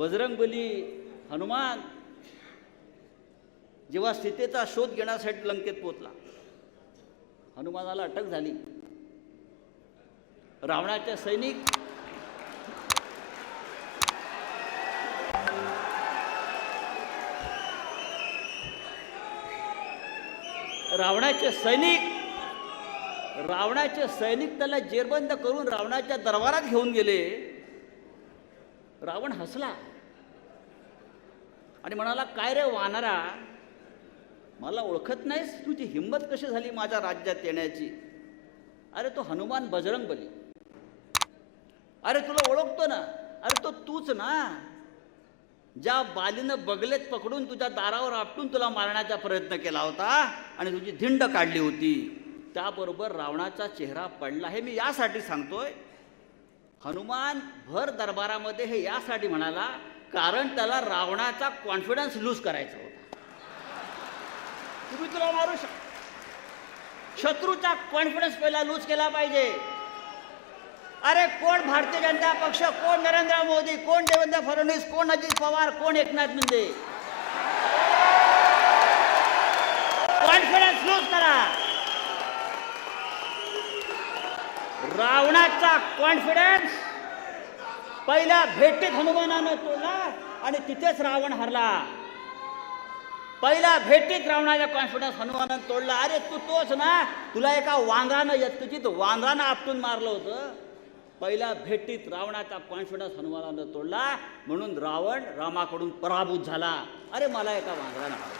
बजरंगबली हनुमान जेव्हा सीतेचा शोध घेण्यासाठी लंकेत पोचला हनुमानाला अटक झाली. रावणाचे सैनिक रावणाचे सैनिक रावणाचे सैनिक त्याला जेरबंद करून रावणाच्या दरबारात घेऊन गेले. रावण हसला. आणि म्हणाला काय रे वानरा मला ओळखत नाहीस? तुझी हिंमत कशी झाली माझ्या राज्यात येण्याची? अरे तो हनुमान बजरंग बली अरे तुला ओळखतो ना? अरे तो तूच ना? ज्या बालीनं बगलेत पकडून तुझ्या दारावर आपटून तुला मारण्याचा प्रयत्न केला होता आणि तुझी धिंड काढली होती त्याबरोबर रावणाचा चेहरा पडला. हे मी यासाठी सांगतोय. हनुमान भर दरबारामध्ये हे यासाठी म्हणाला कारण त्याला रावणाचा कॉन्फिडन्स लूज करायचा होता. तुम्ही तुला मारू शक शत्रूचा कॉन्फिडन्स पहिला लूज केला पाहिजे. अरे कोण भारतीय जनता पक्ष कोण नरेंद्र मोदी कोण देवेंद्र फडणवीस कोण अजित पवार कोण एकनाथ शिंदे? कॉन्फिडन्स लूज करा. रावणाचा कॉन्फिडन्स पहिल्या भेटीत हनुमानानं तोडला आणि तिथेच रावण हरला. पहिल्या भेटीत रावणाचा कॉन्फिडन्स हनुमानानं तोडला. अरे तू तोच ना तुला एका वांद्रानं यत्किचित वांद्रानं आपटून मारलं होतं. पहिल्या भेटीत रावणाचा कॉन्फिडन्स हनुमानानं तोडला. म्हणून रावण रामाकडून पराभूत झाला. अरे मला एका वांद्रानं